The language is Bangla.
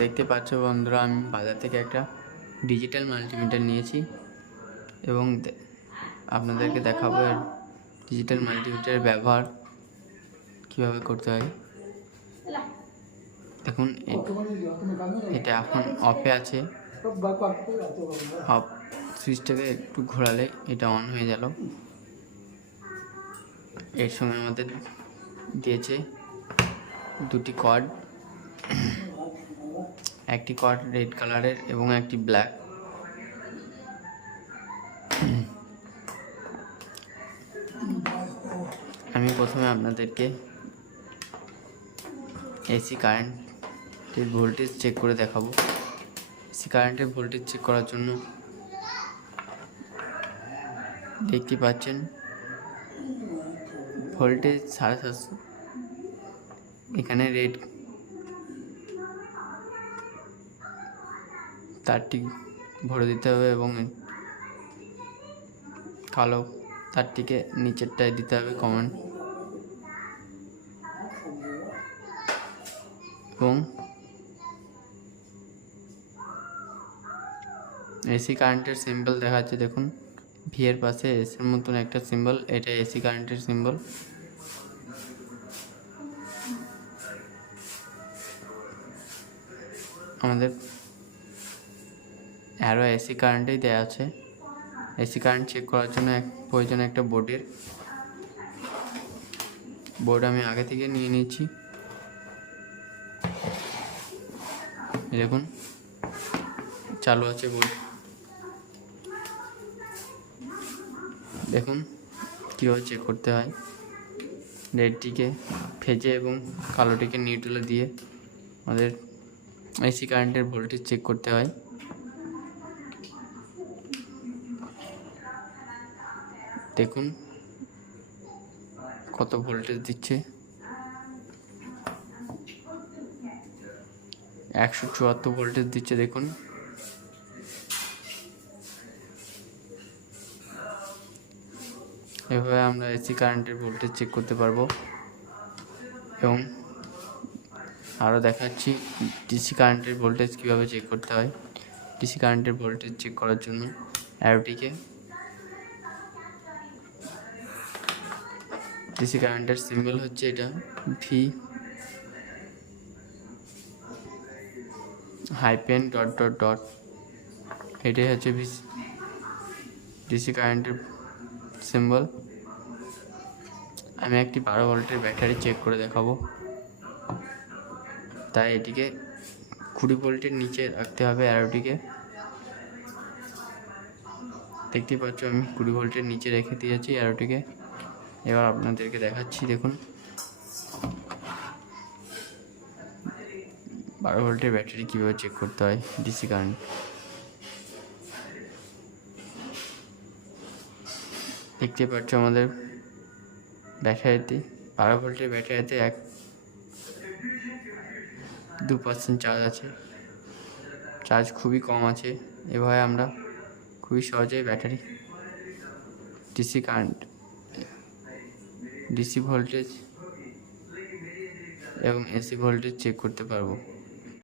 দেখতে পাচ্ছ বন্ধুরা, আমি বাজার থেকে একটা ডিজিটাল মাল্টিমিটার নিয়েছি এবং আপনাদেরকে দেখাবো এর ডিজিটাল মাল্টিমিটারের ব্যবহার কীভাবে করতে হয়। দেখুন, এটা এখন অফে আছে। অফ সুইচটাকে একটু ঘোরালে এটা অন হয়ে গেল। এর সঙ্গে আমাদের দিয়েছে দুটি কর্ড, একটি কর্ড রেড কালারের এবং একটি ব্ল্যাক। আমি প্রথমে আপনাদেরকে এসি কারেন্টের ভোল্টেজ চেক করে দেখাবো। এসি কারেন্টের ভোল্টেজ চেক করার জন্য দেখতে পাচ্ছেন ভোল্টেজ 750। এখানে রেড তারটি ভরে দিতে হবে এবং কালো তারটিকে নিচেরটায় দিতে হবে কমন, এবং এসি কারেন্টের সিম্বল দেখাচ্ছে। দেখুন, ভি এর পাশে এসির মতন একটা সিম্বল, এটা এসি কারেন্টের সিম্বল। আমাদের আরও এসি কারেন্টেই দেওয়া আছে। এসি কারেন্ট চেক করার জন্য প্রয়োজন একটা বোর্ড আমি আগে থেকে নিয়ে নিয়েছি। দেখুন, চালু আছে বোর্ড। দেখুন কীভাবে চেক করতে হয়। রেডটিকে ভেজে এবং কালোটিকে নিউট্রালে দিয়ে আমাদের এসি কারেন্টের ভোল্টেজ চেক করতে হয়। দেখুন কত ভোল্টেজ দিচ্ছে, 174 ভোল্টেজ দিচ্ছে। দেখুন, এভাবে আমরা এসি কারেন্টের ভোল্টেজ চেক করতে পারবো। এবং আরও দেখাচ্ছি ডিসি কারেন্টের ভোল্টেজ কীভাবে চেক করতে হয়। ডিসি কারেন্টের ভোল্টেজ চেক করার জন্য অ্যারোটিকে ডিসি কারেন্টের সিম্বল হচ্ছে এটা V hyphen dot dot dot, এটাই হচ্ছে ডিসি কারেন্টের সিম্বল। আমি একটি 12 ভোল্টের ব্যাটারি চেক করে দেখাবো, তাই এটিকে 20 ভোল্টের নিচে রাখতে হবে অ্যারোটিকে। দেখতে পাচ্ছ আমি 20 ভোল্টের নিচে রেখে দিয়েছি অ্যারোটিকে। এবার আপনাদেরকে দেখাচ্ছি। দেখুন, 12 ভোল্টের ব্যাটারি কীভাবে চেক করতে হয় ডিসি কারেন্ট। দেখতে পাচ্ছ আমাদের ব্যাটারিতে 12 ভোল্টের ব্যাটারিতে 2% চার্জ আছে। চার্জ খুবই কম আছে। এভাবে আমরা খুবই সহজেই battery DC current, DC voltage এবং এসি ভোল্টেজ চেক করতে পারবো।